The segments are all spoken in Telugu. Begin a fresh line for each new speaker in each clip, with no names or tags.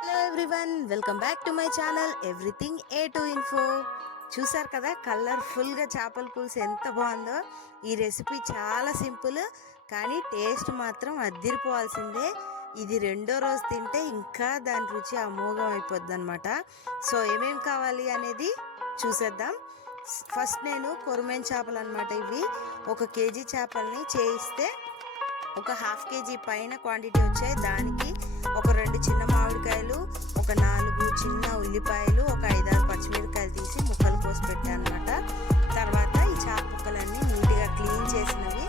Hello everyone welcome back to my channel everything A to info చూసారు కదా కలర్ఫుల్గా చేపల పులుసు ఎంత బాగుందో? ఈ రెసిపీ చాలా సింపుల్ కానీ టేస్ట్ మాత్రం అద్దిరిపోవాల్సిందే. ఇది రెండో రోజు తింటే ఇంకా దాని రుచి అమోఘం అయిపోద్ది అనమాట సో ఏమేమి కావాలి అనేది చూసేద్దాం. ఫస్ట్ నేను కొరమేన్ చేపలు అనమాట ఇవి. ఒక కేజీ చేపల్ని చేయిస్తే ఒక హాఫ్ కేజీ పైన క్వాంటిటీ వచ్చాయి. దానికి ఒక రెండు చిన్న ఒక నాలుగు చిన్న ఉల్లిపాయలు ఒక ఐదారు పచ్చిమిరకాయలు తీసి ముక్కలు కోసి పెట్టాను అనమాట తర్వాత ఈ చేప ముక్కలన్నీ నీట్గా క్లీన్ చేసినవి.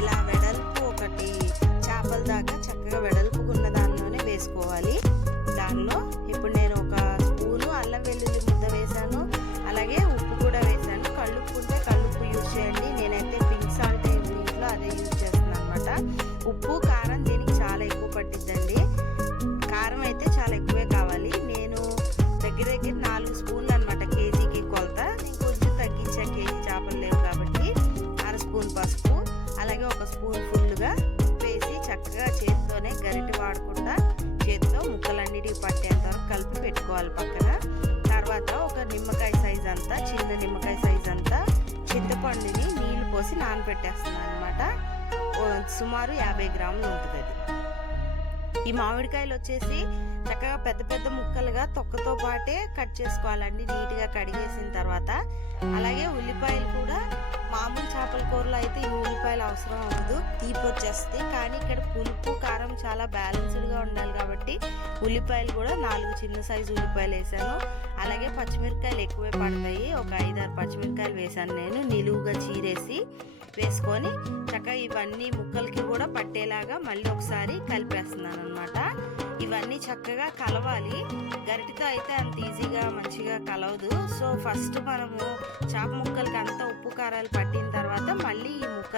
ఇలా వెడల్పు ఒకటి చేపల దాకా చక్కగా వెడల్పుకున్న ఉన్న దానిలోనే వేసుకోవాలి. దానిలో ఇప్పుడు నేను ఒక స్పూను అల్లం వెల్లుల్లి ముద్ద వేశాను. అలాగే ఉప్పు కూడా వేశాను. కళ్ళుప్పు ఉంటే కళ్ళుప్పు యూజ్ చేయండి. నేనైతే పింక్ సాల్ట్ ఇంట్లో అదే యూజ్ చేస్తున్నాను అనమాట ఉప్పు కారం దీనికి చాలా ఎక్కువ పట్టిద్దండి. చేతితోనే గరిటె వాడకుండా చేతితో ముక్కలన్నిటికి పట్టేంత వరకు కలిపి పెట్టుకోవాలి పక్కన. తర్వాత ఒక నిమ్మకాయ సైజ్ అంతా చిన్న నిమ్మకాయ సైజ్ అంతా చింతపండుని నీళ్ళు పోసి నానబెట్టేస్తున్నాను అనమాట సుమారు యాభై గ్రాములు ఉంటుంది అది. ఈ మామిడికాయలు వచ్చేసి చక్కగా పెద్ద పెద్ద ముక్కలుగా తొక్కతో పాటే కట్ చేసుకోవాలండి. నీట్గా కడిగేసిన తర్వాత. అలాగే ఉల్లిపాయలు అవసరం అవ్వదు. తీపి వచ్చేస్తుంది కానీ ఇక్కడ పులుపు కారం చాలా బ్యాలెన్స్డ్గా ఉండాలి కాబట్టి ఉల్లిపాయలు కూడా నాలుగు చిన్న సైజు ఉల్లిపాయలు వేసాను. అలాగే పచ్చిమిరకాయలు ఎక్కువే పడతాయి. ఒక ఐదారు పచ్చిమిరకాయలు వేసాను నేను. నిలువుగా చీరేసి వేసుకొని చక్కగా ఇవన్నీ ముక్కలకి కూడా పట్టేలాగా మళ్ళీ ఒకసారి కలిపేస్తున్నాను అనమాట ఇవన్నీ చక్కగా కలవాలి. గరిటితో అయితే అంత ఈజీగా మంచిగా కలవదు. సో ఫస్ట్ మనము చేప ముక్కలకి అంత ఉప్పు కారాలు పట్టిన తర్వాత మళ్ళీ ఈ ముక్క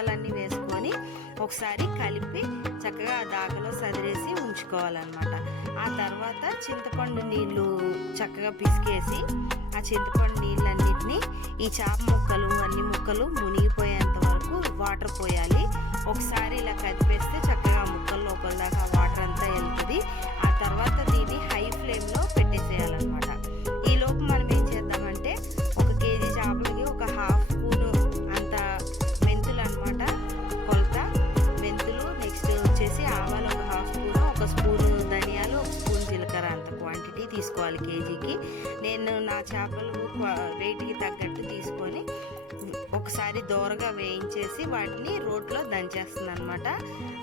ఒకసారి కలిపి చక్కగా దాకలో సదిరేసి ఉంచుకోవాలన్నమాట. ఆ తర్వాత చింతపండు నీళ్ళు చక్కగా పిసికేసి ఆ చింతపండు నీళ్ళన్నిటిని ఈ చేప ముక్కలు అన్ని ముక్కలు మునిగిపోయేంత వరకు వాటర్ పోయాలి. ఒకసారి ఇలా కదిపేస్తే చక్కగా తీసుకోవాలి కేజీకి. నేను నా చేపలు వెయిట్కి తగ్గట్టు తీసుకొని ఒకసారి దోరగా వేయించేసి వాటిని రోట్లో దంచేస్తుంది అనమాట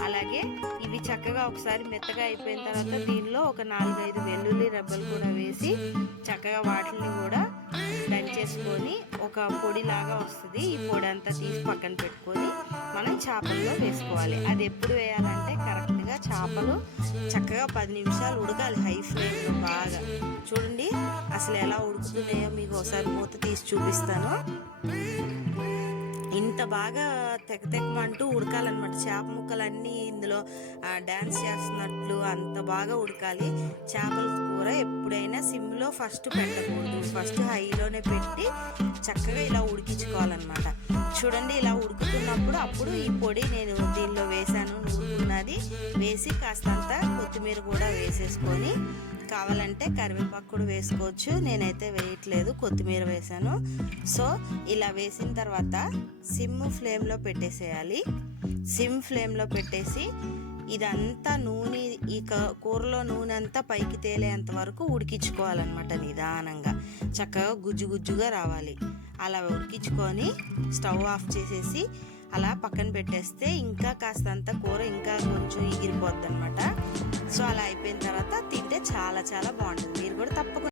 అలాగే ఇవి చక్కగా ఒకసారి మెత్తగా అయిపోయిన తర్వాత దీనిలో ఒక నాలుగైదు వెల్లుల్లి రెబ్బలు కూడా వేసి చక్కగా వాటిని కూడా దంచేసుకొని ఒక పొడిలాగా వస్తుంది. ఈ పొడి అంతా తీసి పక్కన పెట్టుకొని మనం చేపల్లో వేసుకోవాలి. అది ఎప్పుడు వేయాలంటే కరెక్ట్గా చేపలు చక్కగా పది నిమిషాలు ఉడకాలి హై ఫ్లేమ్లో బాగా. చూడండి అసలు ఎలా ఉడుకుతున్నాయో మీకు ఒకసారి మూత తీసి చూపిస్తాను. ఇంత బాగా తెగ తెగమంటూ ఉడకాలన్నమాట. చేప ముక్కలన్నీ ఇందులో డ్యాన్స్ చేస్తున్నట్లు అంత బాగా ఉడకాలి. చేపల కూర ఎప్పుడైనా సిమ్లో ఫస్ట్ పెట్టకూడదు. ఫస్ట్ హైలోనే పెట్టి చక్కగా ఇలా ఉడికించుకోవాలన్నమాట. చూడండి ఇలా ఉడుకుతున్నప్పుడు అప్పుడు ఈ పొడి నేను దీనిలో వేసాను ఉడుకున్నది వేసి కాస్తంత కొత్తిమీర కూడా వేసేసుకొని కావాలంటే కరివేపాకు కూడా వేసుకోవచ్చు. నేనైతే వేయట్లేదు కొత్తిమీర వేసాను సో ఇలా వేసిన తర్వాత సిమ్ ఫ్లేమ్లో పెట్టేసేయాలి. సిమ్ ఫ్లేమ్లో పెట్టేసి ఇదంతా నూనె ఈ కూరలో నూనె అంతా పైకి తేలేంత వరకు ఉడికించుకోవాలన్నమాట నిదానంగా. చక్కగా గుజ్జు గుజ్జుగా రావాలి. అలా ఉడికించుకొని స్టవ్ ఆఫ్ చేసేసి అలా పక్కన పెట్టేస్తే ఇంకా కాస్తంత కూర ఇంకా కొంచెం ఎగిరిపోద్ది అనమాట సో అలా అయిపోయిన తర్వాత తింటే చాలా చాలా బాగుంటుంది. మీరు కూడా తప్పకుండా